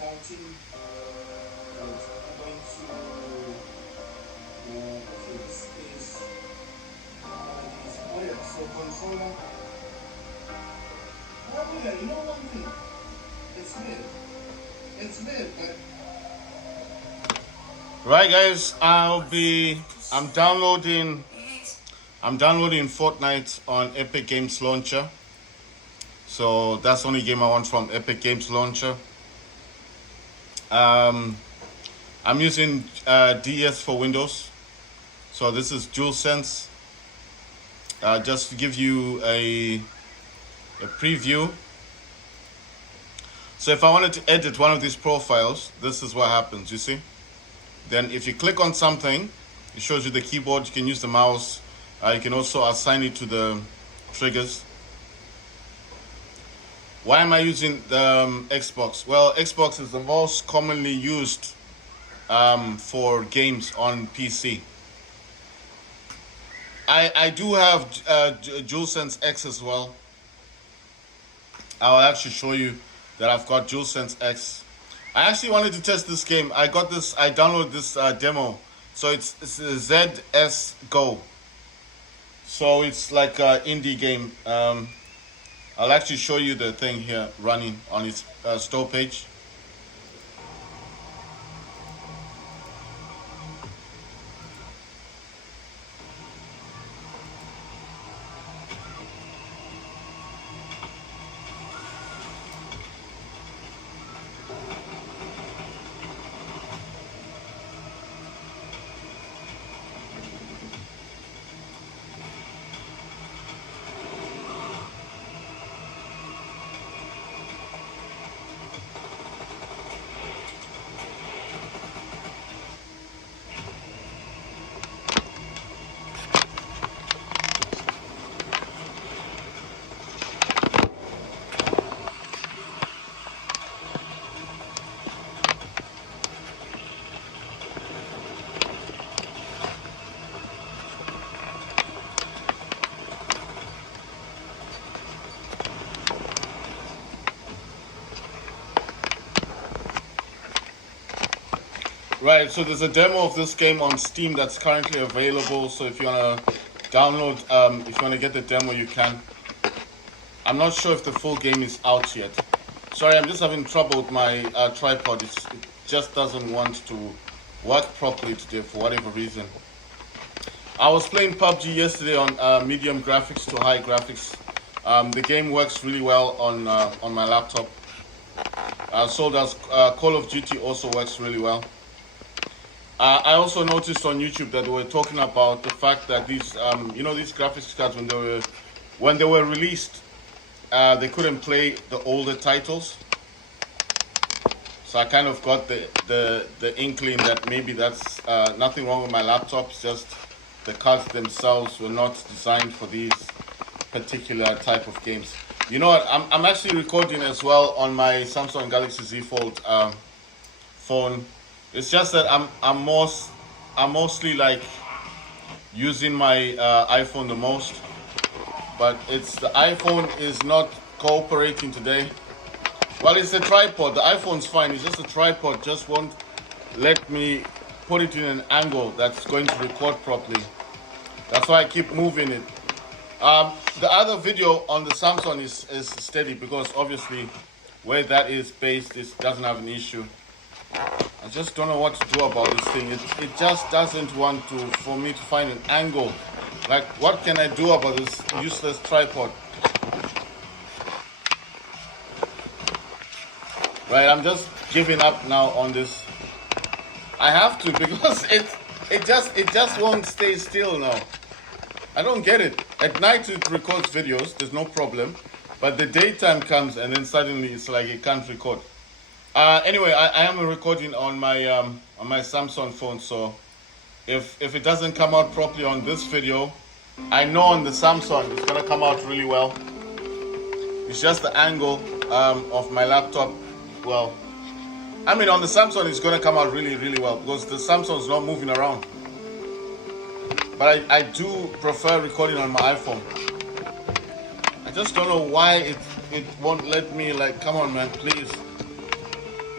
counting. I'm going to. Okay, this is. Oh yeah, so controller. Oh yeah, you know one thing. It's weird. It's weird, but. Right, guys. I'm downloading Fortnite on Epic Games Launcher. So that's the only game I want from Epic Games Launcher. I'm using DS for Windows. So this is DualSense. Just to give you a preview. So if I wanted to edit one of these profiles, this is what happens, you see? Then if you click on something, it shows you the keyboard. You can use the mouse. You can also assign it to the triggers. Why am I using the Xbox? Well, Xbox is the most commonly used for games on PC. I do have DualSense X as well. I'll actually show you that I've got DualSense X. I actually wanted to test this game. I downloaded this demo. So it's a ZS Go. So it's like an indie game. I'll actually show you the thing here running on its store page. Right, so there's a demo of this game on Steam that's currently available. So if you wanna download, if you wanna get the demo, you can. I'm not sure if the full game is out yet. Sorry, I'm just having trouble with my tripod. It just doesn't want to work properly today for whatever reason. I was playing PUBG yesterday on medium graphics to high graphics. The game works really well on my laptop. So does Call of Duty also works really well. I also noticed on YouTube that they were talking about the fact that these, these graphics cards when they were released, they couldn't play the older titles. So I kind of got the inkling that maybe that's nothing wrong with my laptop. It's just the cards themselves were not designed for these particular type of games. You know what? I'm actually recording as well on my Samsung Galaxy Z Fold phone. It's just that I'm mostly like using my iPhone the most, but the iPhone is not cooperating today. Well, it's the tripod. The iPhone's fine. It's just the tripod just won't let me put it in an angle that's going to record properly. That's why I keep moving it. The other video on the Samsung is steady because obviously where that is based, it doesn't have an issue. I just don't know what to do about this thing. It just doesn't want for me to find an angle. Like, what can I do about this useless tripod? Right, I'm just giving up now on this. I have to because it just won't stay still now. I don't get it. At night it records videos, there's no problem. But the daytime comes and then suddenly it's like it can't record. Anyway, I am recording on my Samsung phone, so if it doesn't come out properly on this video, I know on the Samsung it's gonna come out really well. It's just the angle of my laptop. Well, I mean on the Samsung it's gonna come out really, really well because the Samsung is not moving around. But I do prefer recording on my iPhone. I just don't know why it won't let me, like, come on man, please.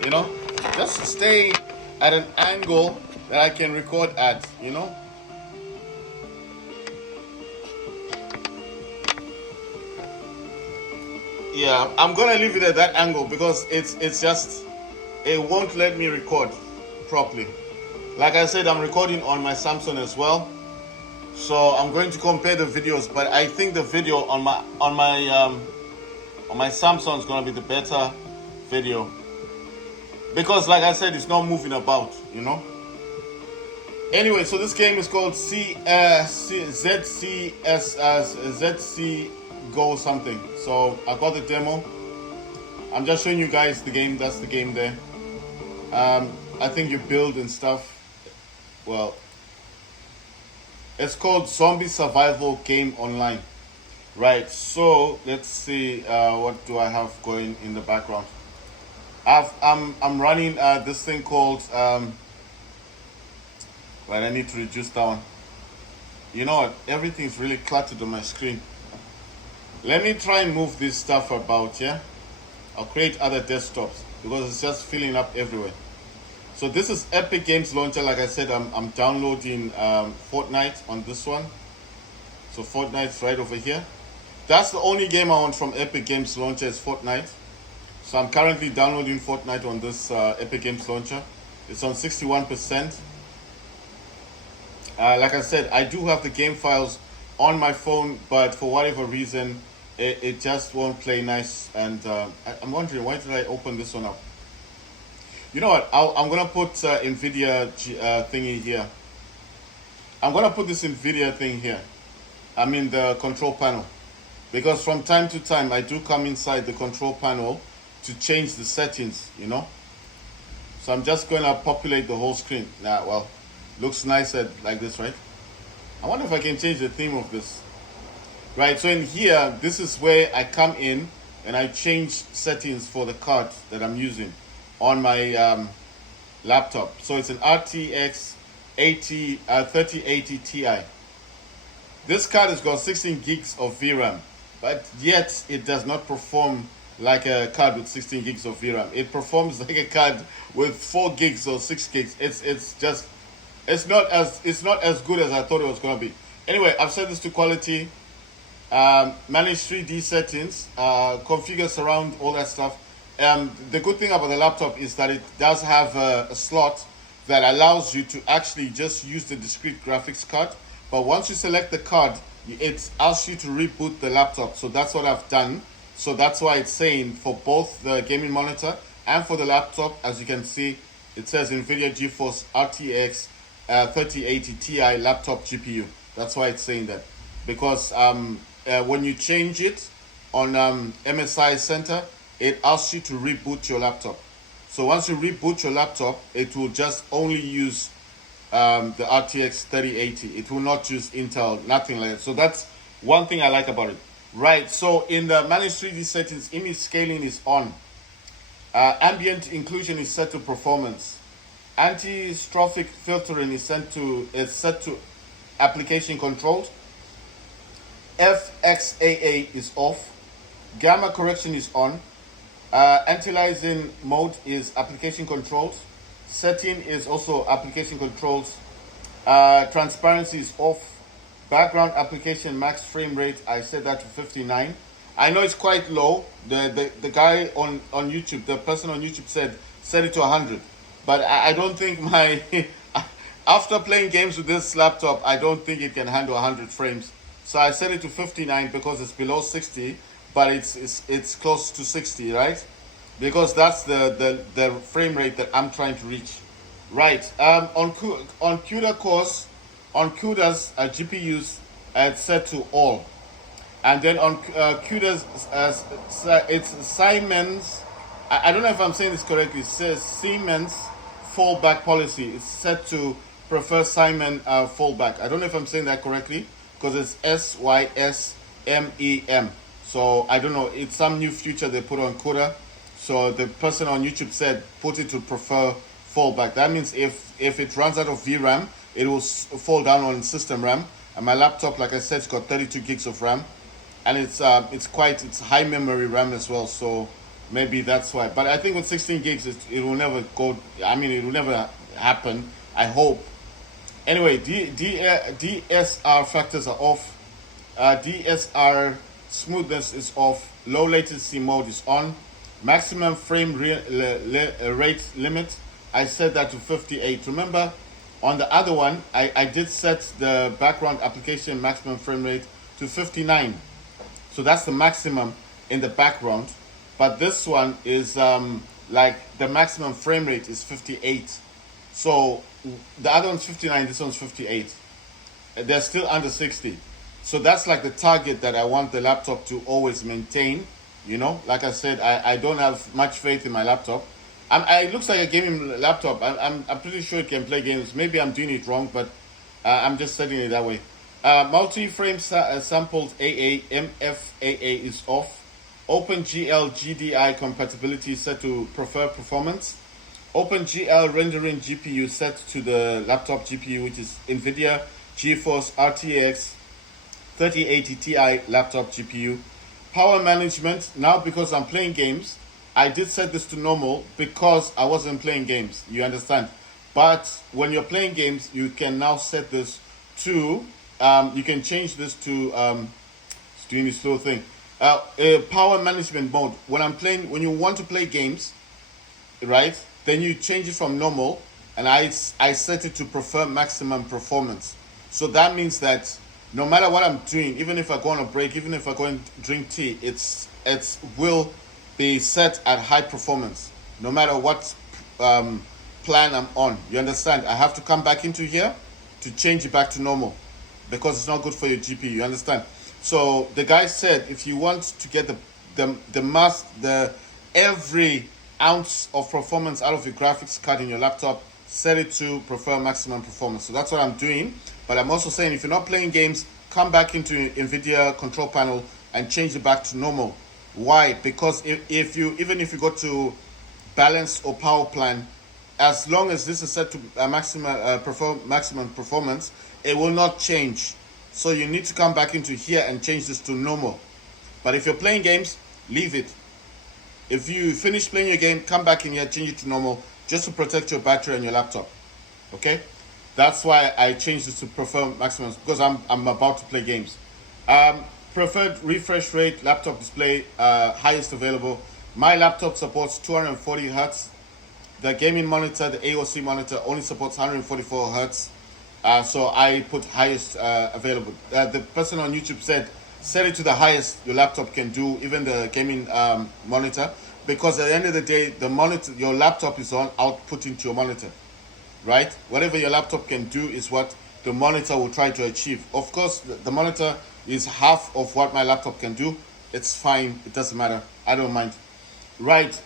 you know, just stay at an angle that I can record at, you know. Yeah, I'm gonna leave it at that angle because it's just it won't let me record properly. Like I said, I'm recording on my Samsung as well, so I'm going to compare the videos. But I think the video on my Samsung is gonna be the better video because, like I said, it's not moving about, you know. Anyway, so this game is called ZC Go something. So I got the demo. I'm just showing you guys the game. That's the game there. I think you build and stuff. Well, it's called Zombie Survival Game Online. Right, so let's see what do I have going in the background. I'm running this thing called right, I need to reduce down. You know what? Everything's really cluttered on my screen. Let me try and move this stuff about, yeah? I'll create other desktops because it's just filling up everywhere. So this is Epic Games Launcher. Like I said, I'm downloading Fortnite on this one. So Fortnite's right over here. That's the only game I want from Epic Games Launcher is Fortnite. So I'm currently downloading Fortnite on this Epic Games Launcher. It's on 61%. Like I said, I do have the game files on my phone, but for whatever reason, it just won't play nice. And I'm wondering, why did I open this one up? You know what? I'm going to put NVIDIA thingy here. I'm going to put this NVIDIA thing here. I mean the control panel. Because from time to time, I do come inside the control panel to change the settings, you know. So I'm just going to populate the whole screen. Nah, well, looks nicer like this, right? I wonder if I can change the theme of this. Right, so in here, this is where I come in and I change settings for the card that I'm using on my laptop. So it's an RTX 3080 Ti. This card has got 16 gigs of VRAM, but yet it does not perform like a card with 16 gigs of VRAM. It performs like a card with 4 gigs or 6 gigs. It's not as good as I thought it was gonna be. Anyway, I've set this to quality. Manage 3D settings, configure surround, all that stuff. The good thing about the laptop is that it does have a slot that allows you to actually just use the discrete graphics card. But once you select the card, it asks you to reboot the laptop. So that's what I've done. So that's why it's saying for both the gaming monitor and for the laptop, as you can see, it says NVIDIA GeForce RTX 3080 Ti laptop GPU. That's why it's saying that. Because when you change it on MSI Center, it asks you to reboot your laptop. So once you reboot your laptop, it will just only use the RTX 3080. It will not use Intel, nothing like that. So that's one thing I like about it. Right, so in the manage 3D settings, image scaling is on. Ambient inclusion is set to performance. Anti-strophic filtering is set to application controls. FXAA is off. Gamma correction is on. Anti-aliasing mode is application controls. Setting is also application controls. Transparency is off. Background application max frame rate, I set that to 59. I know it's quite low. The guy on YouTube, the person on YouTube said set it to 100. But I don't think my after playing games with this laptop, I don't think it can handle 100 frames. So I set it to 59 because it's below 60, but it's close to 60, right? Because that's the frame rate that I'm trying to reach. Right. On CUDA cores, on CUDA's GPUs, it's set to all. And then on CUDA's, it's Siemens, I don't know if I'm saying this correctly, it says Siemens fallback policy. It's set to prefer Simon fallback. I don't know if I'm saying that correctly because it's SYSMEM. So I don't know, it's some new feature they put on CUDA. So the person on YouTube said put it to prefer fallback. That means if it runs out of VRAM, it will fall down on system RAM. And my laptop, like I said, it's got 32 gigs of RAM, and it's high memory RAM as well. So Maybe that's why. But I think with 16 gigs, it will never go. I mean, it will never happen. I hope. Anyway, DSR factors are off. DSR smoothness is off. Low latency mode is on. Maximum frame rate limit, I set that to 58. Remember, on the other one, I did set the background application maximum frame rate to 59. So that's the maximum in the background. But this one is like the maximum frame rate is 58. So the other one's 59, this one's 58. They're still under 60. So that's like the target that I want the laptop to always maintain. You know, like I said, I don't have much faith in my laptop. It looks like a gaming laptop. I'm pretty sure it can play games. Maybe I'm doing it wrong, but I'm just setting it that way. Multi-frame sampled AA, MFAA is off. OpenGL GDI compatibility set to prefer performance. OpenGL rendering GPU set to the laptop GPU, which is NVIDIA GeForce RTX 3080 Ti laptop GPU. Power management, now because I'm playing games, I did set this to normal because I wasn't playing games, you understand? But when you're playing games, you can now set this to, you can change this to, it's doing this slow thing. Power management mode, when you want to play games, right, then you change it from normal, and I set it to prefer maximum performance. So that means that no matter what I'm doing, even if I go on a break, even if I go and drink tea, it will be set at high performance, no matter what plan I'm on. You understand? I have to come back into here to change it back to normal because it's not good for your GPU. You understand? So the guy said, if you want to get every ounce of performance out of your graphics card in your laptop, set it to prefer maximum performance. So that's what I'm doing. But I'm also saying, if you're not playing games, come back into NVIDIA control panel and change it back to normal. Why? Because even if you go to balance or power plan, as long as this is set to maximum performance, it will not change. So you need to come back into here and change this to normal. But if you're playing games, leave it. If you finish playing your game, come back in here, change it to normal, just to protect your battery and your laptop. Okay? That's why I changed this to prefer maximum, because I'm about to play games. Preferred refresh rate, laptop display, highest available. My laptop supports 240 Hertz. The gaming monitor, the AOC monitor, only supports 144 Hertz. So I put highest available. The person on YouTube said, set it to the highest your laptop can do, even the gaming monitor, because at the end of the day, the monitor, your laptop is on outputting to your monitor, right? Whatever your laptop can do is what the monitor will try to achieve. Of course, the monitor is half of what my laptop can do. It's fine. It doesn't matter. I don't mind. Right.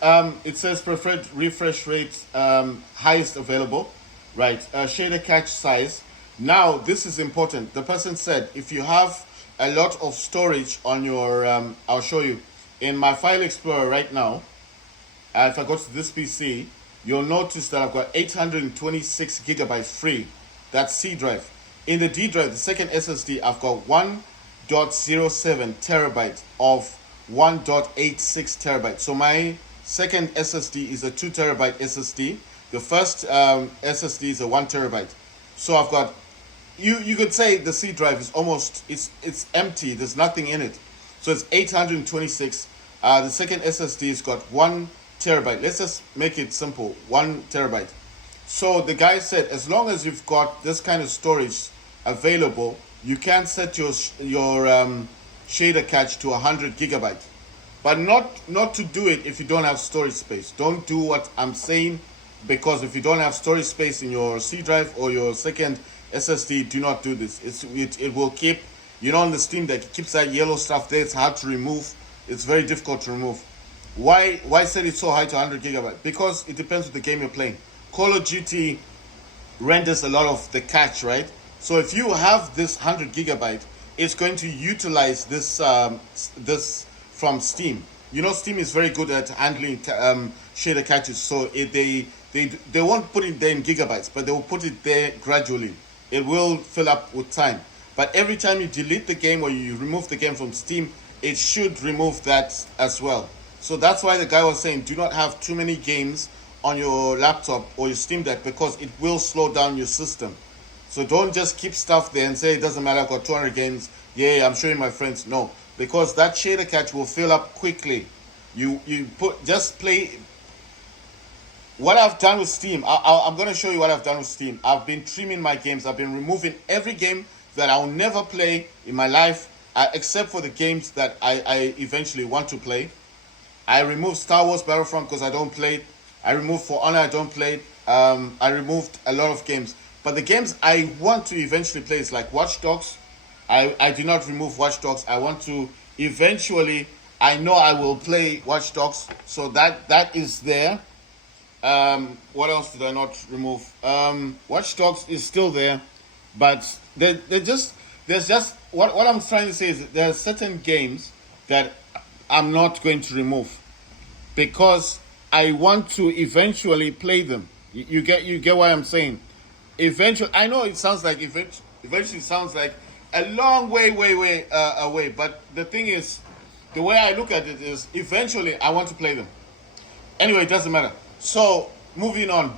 It says preferred refresh rate, highest available. Right. Shader cache size. Now, this is important. The person said, if you have a lot of storage on your, I'll show you. In my file explorer right now, if I go to this PC, you'll notice that I've got 826 gigabytes free. That's C drive. In the D drive, the second SSD, I've got 1.07 terabyte of 1.86 terabyte. So my second SSD is a 2 terabyte SSD. The first SSD is a 1 terabyte. So I've got, you could say the C drive is almost, it's empty. There's nothing in it. So it's 826. The second SSD has got 1 terabyte. Let's just make it simple, 1 terabyte. So the guy said, as long as you've got this kind of storage available, you can set your shader cache to 100 gigabyte, but not to do it if you don't have storage space. Don't do what I'm saying, because if you don't have storage space in your C drive or your second SSD, do not do this. It will keep, you know, on the Steam Deck, it keeps that yellow stuff there. It's hard to remove. It's very difficult to remove. Why set it so high to 100 gigabyte? Because it depends on the game you're playing. Call of Duty renders a lot of the cache, right? So if you have this 100 gigabyte, it's going to utilize this this from Steam. You know, Steam is very good at handling shader caches. So they won't put it there in gigabytes, but they will put it there gradually. It will fill up with time. But every time you delete the game or you remove the game from Steam, it should remove that as well. So that's why the guy was saying do not have too many games on your laptop or your Steam Deck because it will slow down your system. So don't just keep stuff there and say it doesn't matter. I've got 200 games. Yeah, I'm showing my friends. No, because that shader cache will fill up quickly. You put just play. What I've done with Steam, I'm going to show you what I've done with Steam. I've been trimming my games. I've been removing every game that I'll never play in my life, except for the games that I eventually want to play. I removed Star Wars Battlefront because I don't play it. I removed For Honor, I don't play it. I removed a lot of games. But the games I want to eventually play is like Watch Dogs. I do not remove Watch Dogs. I want to eventually, I know I will play Watch Dogs. So that is there. What else did I not remove? Watch Dogs is still there. But there's just, what I'm trying to say is that there are certain games that I'm not going to remove because I want to eventually play them. You get what I'm saying? Eventually, I know it sounds like eventually sounds like a long way away. But the thing is, the way I look at it is, eventually I want to play them. Anyway, it doesn't matter. So moving on.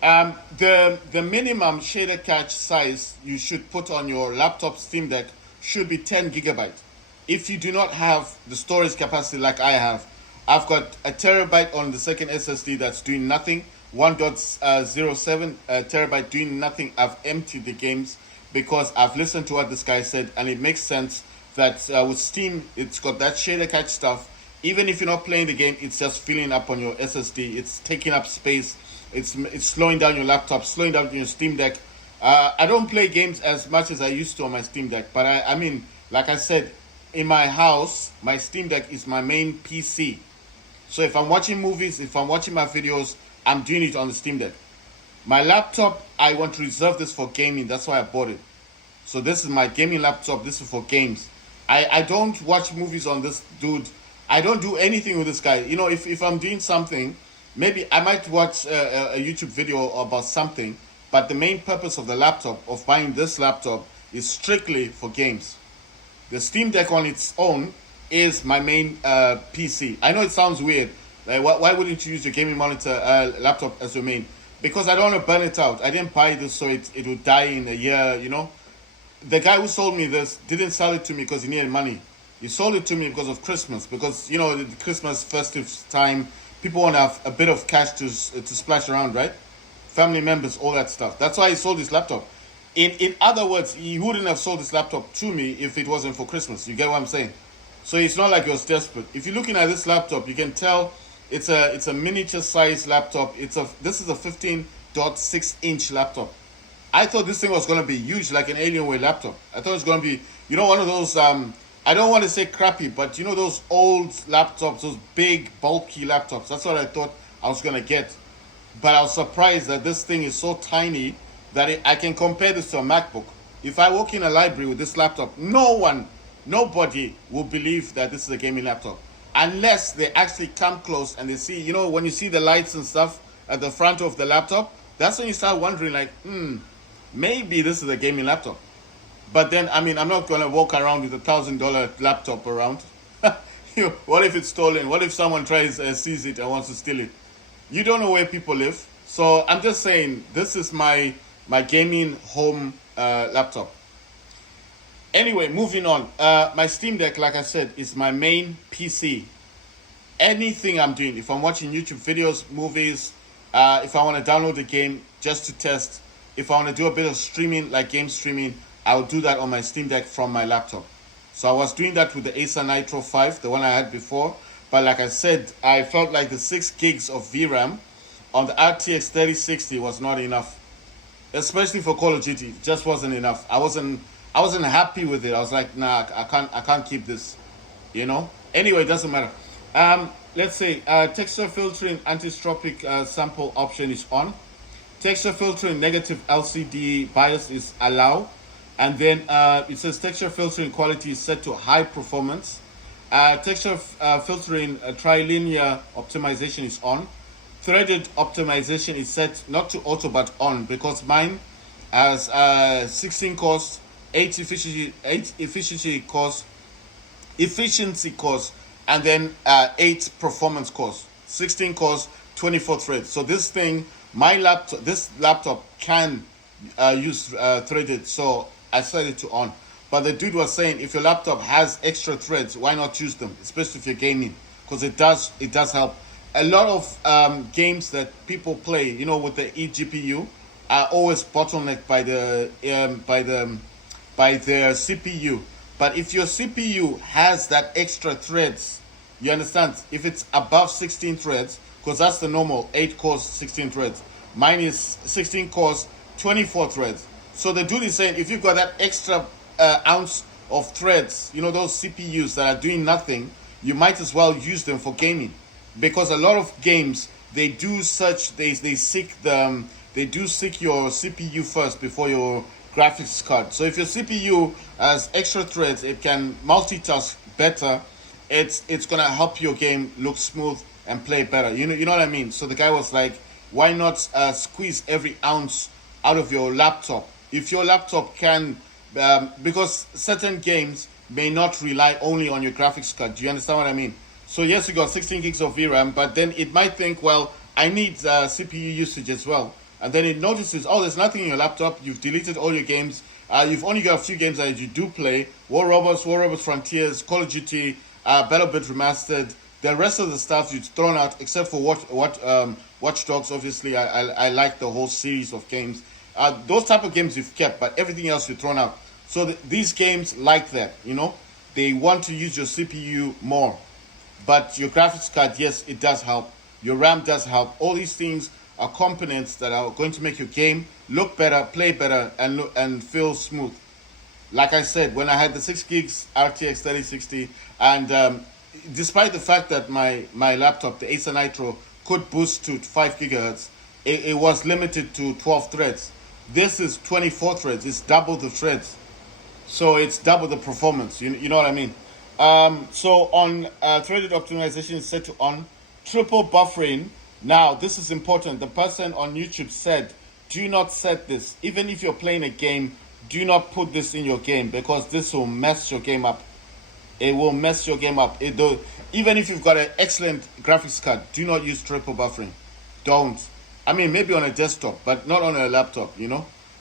The minimum shader cache size you should put on your laptop Steam Deck should be 10 gigabytes. If you do not have the storage capacity like I have, I've got a terabyte on the second SSD that's doing nothing. 1.07 terabyte doing nothing. I've emptied the games because I've listened to what this guy said, and it makes sense that with Steam, it's got that shader cache stuff. Even if you're not playing the game, it's just filling up on your SSD. It's taking up space. It's slowing down your laptop, slowing down your Steam Deck. I don't play games as much as I used to on my Steam Deck, but I mean, like I said, in my house, my Steam Deck is my main PC. So if I'm watching movies, if I'm watching my videos, I'm doing it on the Steam Deck. My laptop, I want to reserve this for gaming. That's why I bought it. So this is my gaming laptop. This is for games. I don't watch movies on this dude. I don't do anything with this guy. You know, if I'm doing something, maybe I might watch a YouTube video about something, but the main purpose of the laptop, of buying this laptop, is strictly for games. The Steam Deck on its own is my main PC. I know it sounds weird. Like, why wouldn't you use your gaming monitor laptop as your main? Because I don't want to burn it out. I didn't buy this so it would die in a year, you know. The guy who sold me this didn't sell it to me because he needed money. He sold it to me because of Christmas. Because, you know, the Christmas festive time, people want to have a bit of cash to splash around, right? Family members, all that stuff. That's why he sold his laptop. In other words, he wouldn't have sold his laptop to me if it wasn't for Christmas. You get what I'm saying? So it's not like he was desperate. If you're looking at this laptop, you can tell it's a miniature size laptop. This is a 15.6 inch laptop. I thought this thing was going to be huge, like an Alienware laptop. I thought it was going to be, you know, one of those, I don't want to say crappy, but you know those old laptops, those big, bulky laptops. That's what I thought I was going to get. But I was surprised that this thing is so tiny that I can compare this to a MacBook. If I walk in a library with this laptop, nobody will believe that this is a gaming laptop. Unless they actually come close and they see, you know, when you see the lights and stuff at the front of the laptop, that's when you start wondering, like, maybe this is a gaming laptop. But then, I mean, I'm not going to walk around with $1,000 laptop around. What if it's stolen? What if someone sees it and wants to steal it? You don't know where people live. So I'm just saying, this is my gaming home laptop. Anyway, moving on. My Steam Deck, like I said, is my main PC. Anything I'm doing, if I'm watching YouTube videos, movies, if I want to download a game just to test, if I want to do a bit of streaming, like game streaming, I'll do that on my Steam Deck from my laptop. So I was doing that with the Acer Nitro 5, the one I had before. But like I said, I felt like the 6 gigs of VRAM on the RTX 3060 was not enough. Especially for Call of Duty, it just wasn't enough. I wasn't happy with it. I was like, nah, I can't keep this, you know. Anyway, it doesn't matter. Let's say texture filtering anti-stropic sample option is on. Texture filtering negative LCD bias is allow, and then it says texture filtering quality is set to high performance. Texture filtering trilinear optimization is on. Threaded optimization is set not to auto but on, because mine has 16 cores, 8 efficiency cores, and then 8 performance cores, 16 cores, 24 threads. So this thing, this laptop can use threaded. So I set it to on. But the dude was saying if your laptop has extra threads, why not use them, especially if you're gaming, because it does help. A lot of games that people play, with the eGPU, are always bottlenecked by their CPU. But if your CPU has that extra threads, you understand? If it's above 16 threads, because that's the normal 8 cores, 16 threads. Mine is 16 cores, 24 threads. So the dude is saying if you've got that extra ounce of threads, those CPUs that are doing nothing, you might as well use them for gaming, because a lot of games they do seek your CPU first before your graphics card. So if your CPU has extra threads, it can multitask better. It's gonna help your game look smooth and play better. You know what I mean? So the guy was like, why not squeeze every ounce out of your laptop? If your laptop can, because certain games may not rely only on your graphics card. Do you understand what I mean? So yes, you got 16 gigs of VRAM, but then it might think, well, I need CPU usage as well. And then it notices, oh, there's nothing in your laptop. You've deleted all your games. You've only got a few games that you do play. War Robots Frontiers, Call of Duty, Battlebit Remastered. The rest of the stuff you've thrown out, except for Watch Dogs. Obviously, I like the whole series of games. Those type of games you've kept, but everything else you've thrown out. So these games like that, they want to use your CPU more. But your graphics card, yes, it does help. Your RAM does help. All these things are components that are going to make your game look better, play better, and feel smooth. Like I said, when I had the 6 gigs RTX 3060, and despite the fact that my laptop, the Acer Nitro, could boost to 5 gigahertz, it was limited to 12 threads. This is 24 threads. It's double the threads. So it's double the performance. You know what I mean? So on threaded optimization is set to on. Triple buffering. Now, this is important. The person on YouTube said, do not set this. Even if you're playing a game, do not put this in your game, because this will mess your game up. It will mess your game up. Even if you've got an excellent graphics card, do not use triple buffering. Don't. I mean, maybe on a desktop, but not on a laptop,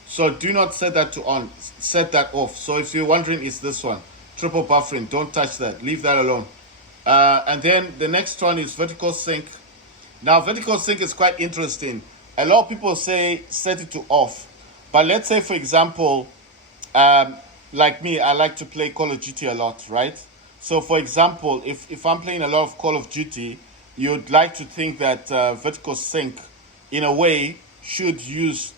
So do not set that to on. Set that off. So if you're wondering, it's this one. Triple buffering. Don't touch that. Leave that alone. And then the next one is vertical sync. Now, vertical sync is quite interesting. A lot of people say set it to off. But let's say, for example, like me, I like to play Call of Duty a lot, right? So, for example, if I'm playing a lot of Call of Duty, you'd like to think that vertical sync, in a way, should use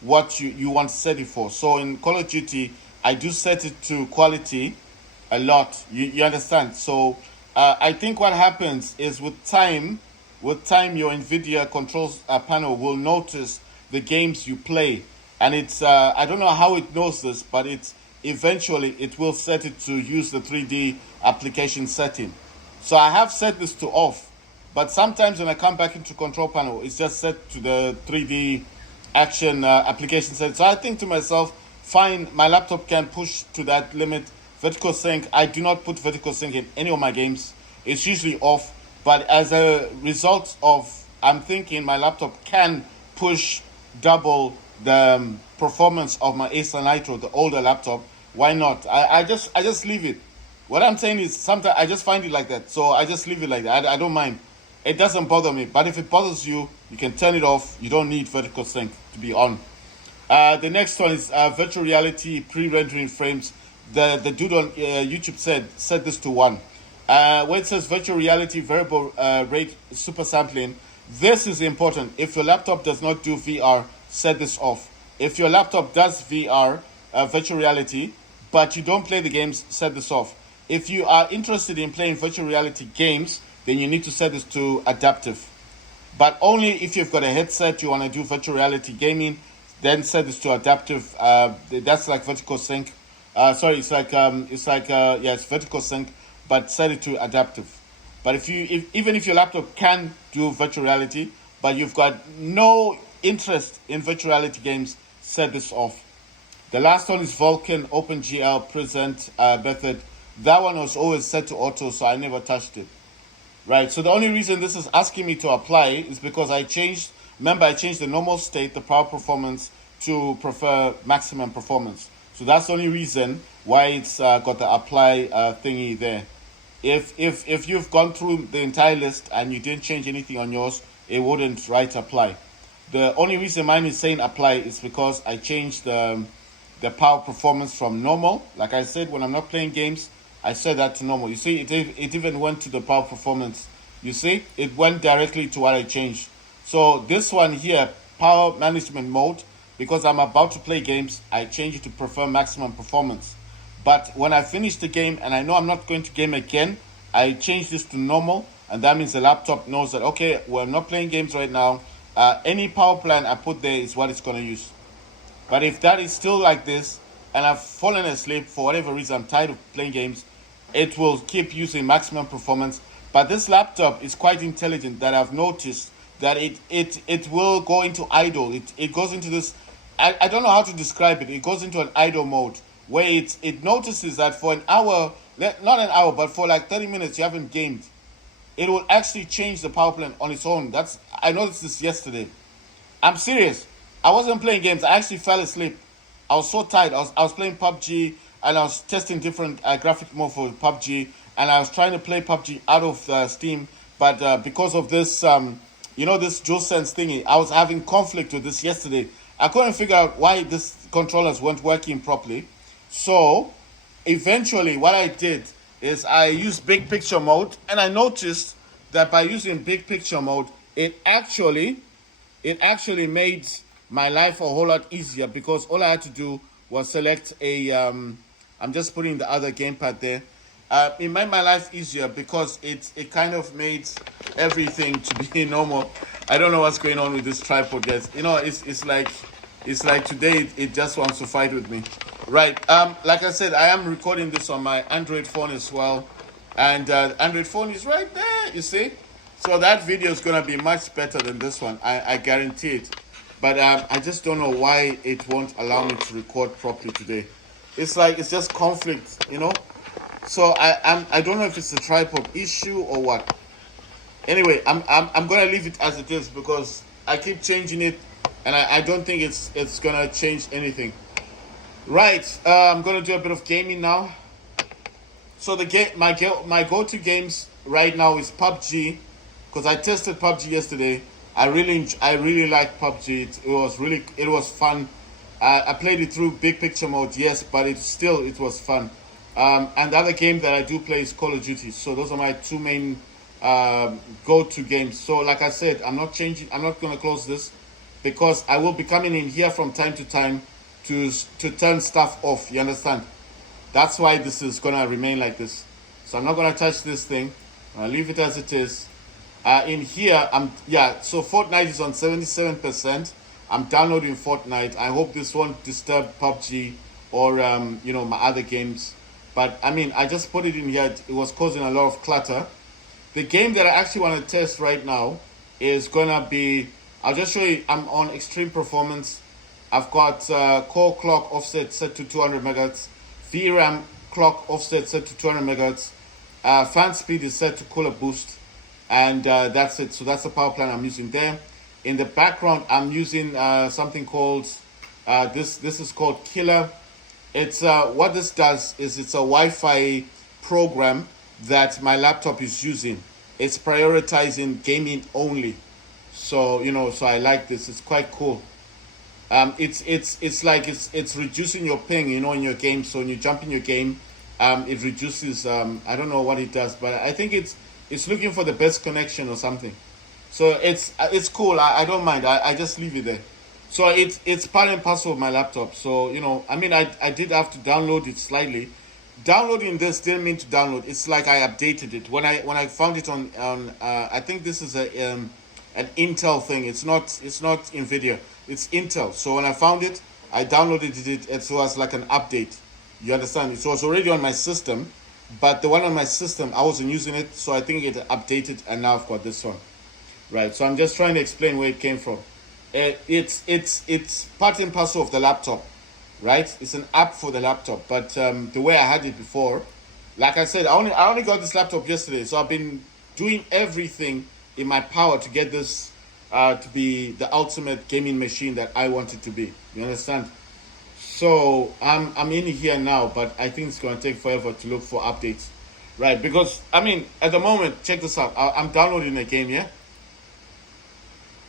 what you want to set it for. So in Call of Duty, I do set it to quality a lot. You understand? So I think what happens is with time, your NVIDIA controls panel will notice the games you play. And it's, I don't know how it knows this, but eventually it will set it to use the 3D application setting. So I have set this to off. But sometimes when I come back into control panel, it's just set to the 3D action application setting. So I think to myself, fine, my laptop can push to that limit. Vertical sync, I do not put vertical sync in any of my games. It's usually off. But as a result of, I'm thinking my laptop can push double the performance of my Acer Nitro, the older laptop. Why not? I just leave it. What I'm saying is sometimes I just find it like that. So I just leave it like that. I don't mind. It doesn't bother me. But if it bothers you, you can turn it off. You don't need vertical sync to be on. The next one is virtual reality pre-rendering frames. The dude on YouTube set this to 1. Where it says virtual reality variable rate super sampling, this is important. If your laptop does not do VR, set this off. If your laptop does VR, virtual reality, but you don't play the games, set this off. If you are interested in playing virtual reality games, then you need to set this to adaptive. But only if you've got a headset, you want to do virtual reality gaming, then set this to adaptive. That's like vertical sync. It's vertical sync, but set it to adaptive. But even if your laptop can do virtual reality, but you've got no interest in virtual reality games, set this off. The last one is Vulkan OpenGL present method. That one was always set to auto, so I never touched it. Right, so the only reason this is asking me to apply is because I changed, remember I changed the normal state, the power performance, to prefer maximum performance. So that's the only reason why it's got the apply thingy there. If you've gone through the entire list and you didn't change anything on yours, it wouldn't write apply. The only reason mine is saying apply is because I changed the power performance from normal. Like I said, when I'm not playing games, I set that to normal. You see, it even went to the power performance. You see, it went directly to what I changed. So this one here, power management mode, because I'm about to play games, I change it to prefer maximum performance. But when I finish the game and I know I'm not going to game again, I change this to normal, and that means the laptop knows that, okay, we're not playing games right now. Any power plan I put there is what it's going to use. But if that is still like this, and I've fallen asleep for whatever reason, I'm tired of playing games, it will keep using maximum performance. But this laptop is quite intelligent, that I've noticed that it will go into idle. It goes into this, I don't know how to describe it. It goes into an idle mode where it notices that for an hour, not an hour, but for like 30 minutes you haven't gamed. It will actually change the power plan on its own. I noticed this yesterday. I'm serious. I wasn't playing games. I actually fell asleep. I was so tired. I was playing PUBG, and I was testing different graphic mode for PUBG, and I was trying to play PUBG out of Steam, but because of this, this DualSense thingy, I was having conflict with this yesterday. I couldn't figure out why this controllers weren't working properly. So eventually what I did is I used big picture mode, and I noticed that by using big picture mode, it actually made my life a whole lot easier, because all I had to do was select I'm just putting the other gamepad there. It made my life easier because it kind of made everything to be normal. I don't know what's going on with this tripod, guys. It's like today it just wants to fight with me. Right. Like I said, I am recording this on my Android phone as well, and Android phone is right there. You see, so that video is gonna be much better than this one. I guarantee it. But I just don't know why it won't allow me to record properly today. It's like it's just conflict, So I don't know if it's a tripod issue or what. Anyway, I'm gonna leave it as it is because I keep changing it, and I don't think it's gonna change anything. Right, I'm gonna do a bit of gaming now. So my go-to games right now is PUBG, because I tested PUBG yesterday. I really like PUBG. It was fun. I played it through big picture mode, yes, but it was fun. And the other game that I do play is Call of Duty. So those are my two main go-to games. So like I said, I'm not going to close this, because I will be coming in here from time to time to turn stuff off. You understand? That's why this is going to remain like this. So I'm not going to touch this thing. I'll leave it as it is. In here, so Fortnite is on 77%. I'm downloading Fortnite. I hope this won't disturb PUBG or my other games. But I just put it in here. It was causing a lot of clutter. The game that I actually want to test right now is gonna be, I'll just show you. I'm on extreme performance. I've got core clock offset set to 200 megahertz, VRAM clock offset set to 200 megahertz, fan speed is set to cooler boost, and that's it. So that's the power plan I'm using there. In the background, I'm using something called this is called Killer. It's what this does is it's a Wi-Fi program that my laptop is using. It's prioritizing gaming only. So so I like this. It's quite cool. It's like it's reducing your ping, in your game. So when you jump in your game, it reduces. I don't know what it does, but I think it's looking for the best connection or something. So it's cool. I don't mind. I just leave it there. So it's part and parcel of my laptop. So I did have to download it slightly. Downloading this didn't mean to download. It's like I updated it when I found it on I think this is an Intel thing. It's not Nvidia. It's Intel. So when I found it, I downloaded it. It was like an update. You understand? It was already on my system, but the one on my system I wasn't using it, so I think it updated, and now I've got this one. Right. So I'm just trying to explain where it came from. It's part and parcel of the laptop, right? It's an app for the laptop, but the way I had it before Like I said, I only got this laptop yesterday, so I've been doing everything in my power to get this to be the ultimate gaming machine that I want it to be. You understand? So I'm in here now, but I think it's gonna take forever to look for updates, right? Because I mean, at the moment, check this out. I'm downloading a game, yeah.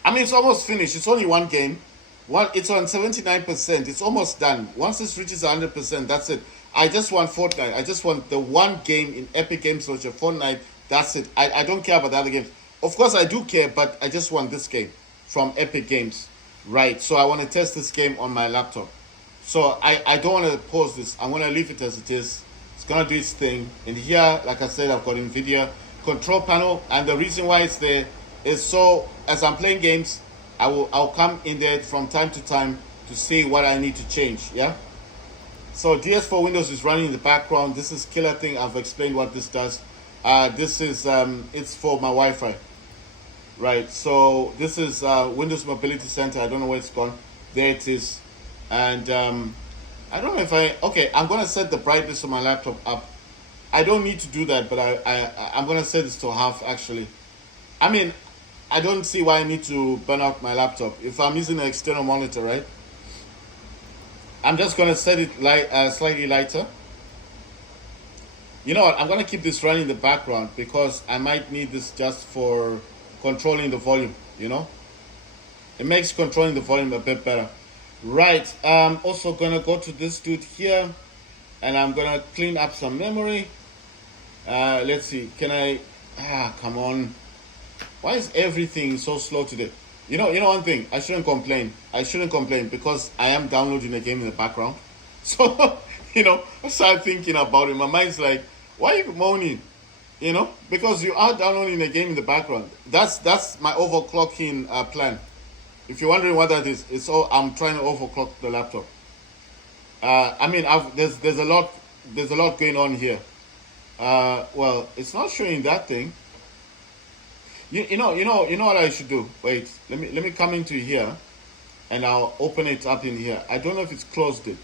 I mean, it's almost finished. It's only one game. It's on 79%. It's almost done. Once this reaches 100%, that's it. I just want Fortnite. I just want the one game in Epic Games Launcher, Fortnite. That's it. I don't care about the other games. Of course, I do care, but I just want this game from Epic Games, right? So I want to test this game on my laptop. So I don't want to pause this. I'm going to leave it as it is. It's going to do its thing. And here, like I said, I've got NVIDIA control panel. And the reason why it's there is so as I'm playing games, I'll come in there from time to time to see what I need to change. Yeah. So DS4 Windows is running in the background. This is killer thing. I've explained what this does. This is it's for my Wi-Fi. Right. So this is Windows Mobility Center. I don't know where it's gone. There it is. And I don't know if okay, I'm gonna set the brightness of my laptop up. I don't need to do that, but I'm gonna set this to half actually. I mean, I don't see why I need to burn out my laptop if I'm using an external monitor, right? I'm just gonna set it slightly lighter. You know what? I'm gonna keep this running in the background because I might need this just for controlling the volume. You know, it makes controlling the volume a bit better. Right. Also gonna go to this dude here, and I'm gonna clean up some memory. Let's see. Can I? Come on. Why is everything so slow today? You know one thing. I shouldn't complain. I shouldn't complain because I am downloading a game in the background. So I start thinking about it. My mind's like, why are you moaning? Because you are downloading a game in the background. That's my overclocking plan. If you're wondering what that is, it's all I'm trying to overclock the laptop. I mean, there's a lot going on here. Well, it's not showing that thing. You know what I should do. Wait, let me come into here, and I'll open it up in here. I don't know if it's closed it.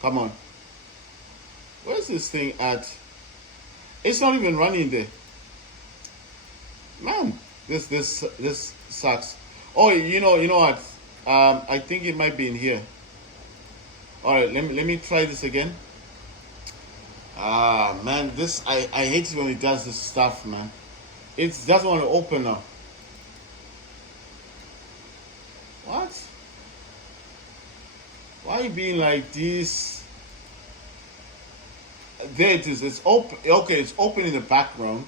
Come on. Where's this thing at? It's not even running there. Man, this sucks. Oh, you know what? I think it might be in here. All right, let me try this again. Man, this I hate it when it does this stuff, man. It doesn't want to open now. What? Why are you being like this? There it is. It's open. Okay, it's open in the background,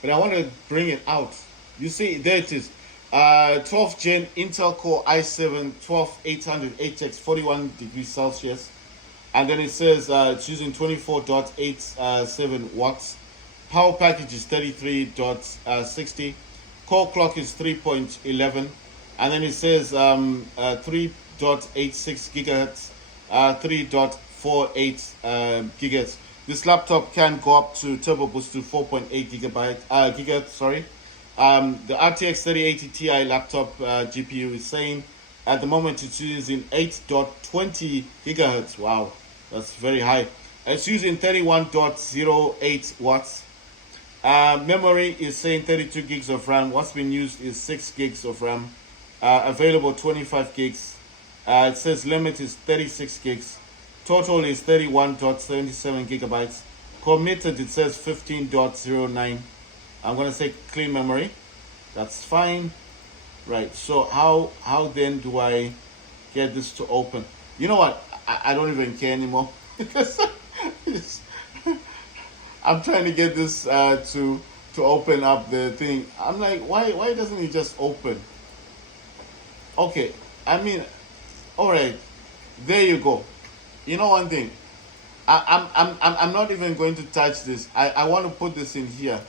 but I want to bring it out. You see, there it is. 12th gen Intel Core i7 12800HX 41 degrees Celsius, and then it says it's using 24.87 watts. Power package is 33.60. Core clock is 3.11, and then it says 3.86 gigahertz, 3.48 gigahertz. This laptop can go up to turbo boost to 4.8 gigahertz. Sorry. The RTX 3080 Ti laptop GPU is saying at the moment it's using 8.20 gigahertz. Wow, that's very high. It's using 31.08 watts. Memory is saying 32 gigs of RAM. What's been used is 6 gigs of RAM. Available 25 gigs. It says limit is 36 gigs. Total is 31.77 gigabytes. Committed it says 15.09. I'm going to say clean memory. That's fine. Right. So how then do I get this to open? You know what? I don't even care anymore. I'm trying to get this to open up the thing. I'm like, why doesn't it just open? Okay. I mean, all right. There you go. You know one thing. I'm not even going to touch this. I want to put this in here.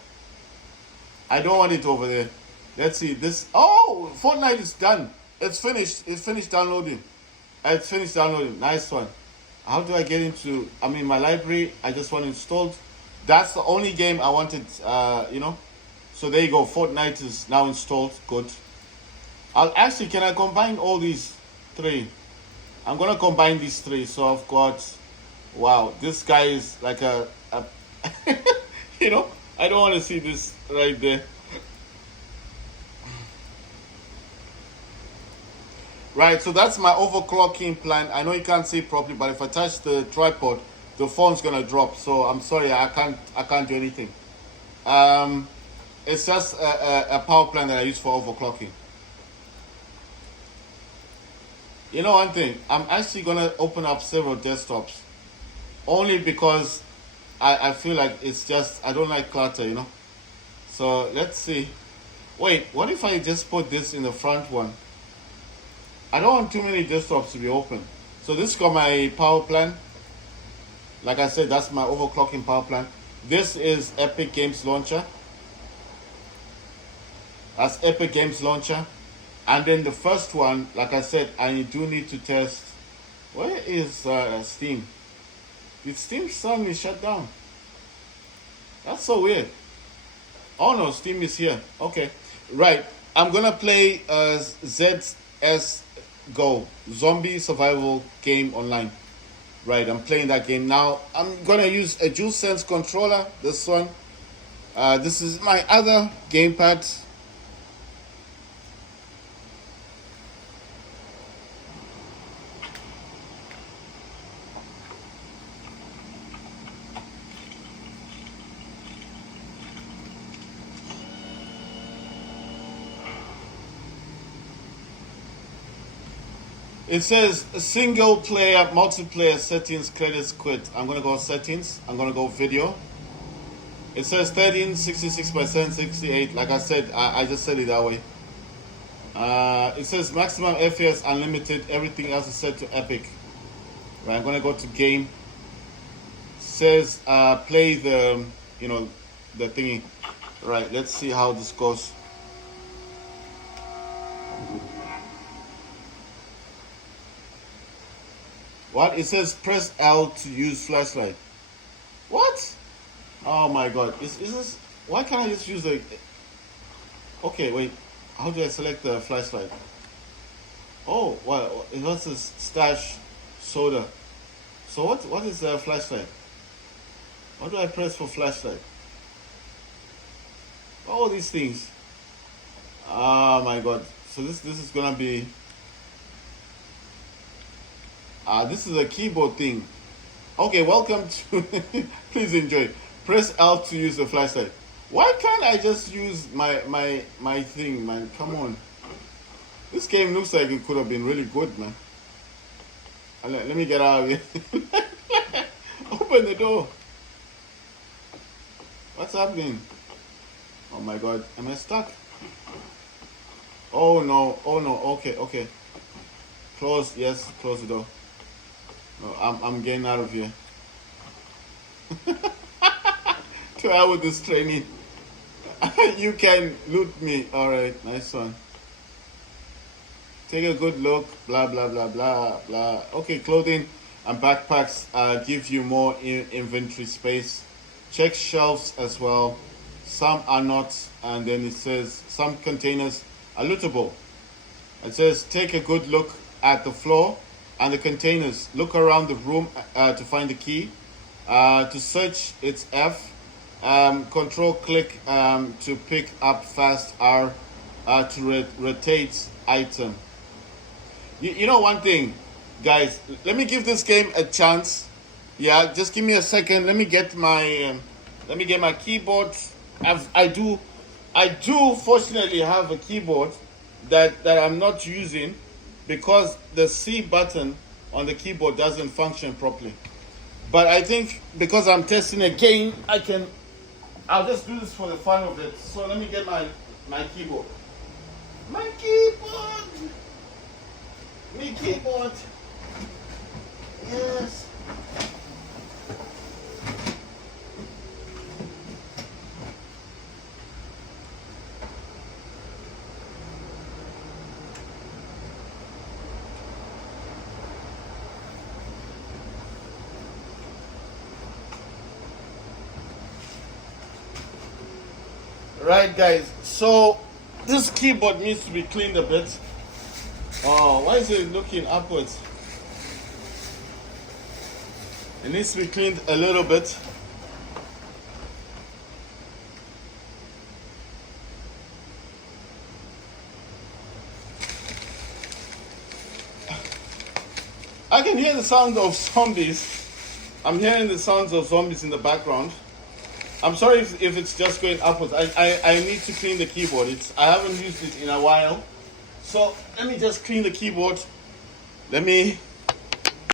I don't want it over there. Let's see this. Oh, Fortnite is done. It's finished. It's finished downloading. It's finished downloading. Nice one. How do I get into? I'm in my library. I just want it installed. That's the only game I wanted. So there you go. Fortnite is now installed. Good. Can I combine all these three? I'm gonna combine these three. So I've got. Wow, this guy is like a You know, I don't want to see this right there. Right, so that's my overclocking plan. I know you can't see it properly, but if I touch the tripod, the phone's gonna drop. So I'm sorry, I can't do anything. Um, it's just a power plan that I use for overclocking. You know one thing, I'm actually gonna open up several desktops only because I feel like it's just I don't like clutter, you know. So let's see. Wait, what if I just put this in the front one? I don't want too many desktops to be open. So this got my power plan. Like I said, that's my overclocking power plan. This is Epic Games Launcher. That's Epic Games Launcher. And then the first one, like I said, I do need to test. Where is Steam? Did Steam suddenly shut down? That's so weird. Oh no, Steam is here. Okay, right. I'm gonna play ZS Go, Zombie Survival Game Online. Right, I'm playing that game now. I'm gonna use a DualSense controller. This one. This is my other gamepad. It says single player, multiplayer settings, credits quit. I'm gonna go settings. I'm gonna go video. It says 13, 66%, 68. Like I said, I just said it that way. It says maximum FPS unlimited. Everything else is set to epic. Right, I'm gonna go to game. It says play the thingy. Right, let's see how this goes. What? It says press L to use flashlight. What? Oh my god. Is this... Why can't I just use the... Okay, wait. How do I select the flashlight? Oh, well, it was a stash soda. So what is the flashlight? What do I press for flashlight? All these things. Oh my god. So this is gonna be... this is a keyboard thing. Okay, welcome to... Please enjoy. Press L to use the flashlight. Why can't I just use my thing, man? Come on. This game looks like it could have been really good, man. Let me get out of here. Open the door. What's happening? Oh my god. Am I stuck? Oh no. Oh no. Okay. Close. Yes, close the door. No, I'm getting out of here. To hell with this training. You can loot me. Alright, nice one. Take a good look. Blah blah blah blah blah. Okay, clothing and backpacks give you more inventory space. Check shelves as well. Some are not, and then it says some containers are lootable. It says take a good look at the floor and the containers. Look around the room to find the key. To search, it's F. Control click to pick up, fast R to rotate item. You know one thing, guys. Let me give this game a chance. Yeah, just give me a second. Let me get my keyboard. I do fortunately have a keyboard that I'm not using because the C button on the keyboard doesn't function properly. But I think because I'm testing a game, I'll just do this for the fun of it. So let me get my keyboard. My keyboard! My keyboard! Yes! Right, guys, so this keyboard needs to be cleaned a bit. Oh, why is it looking upwards? It needs to be cleaned a little bit. I can hear the sound of zombies. I'm hearing the sounds of zombies in the background. I'm sorry if it's just going upwards. I need to clean the keyboard. I haven't used it in a while. So let me just clean the keyboard. Let me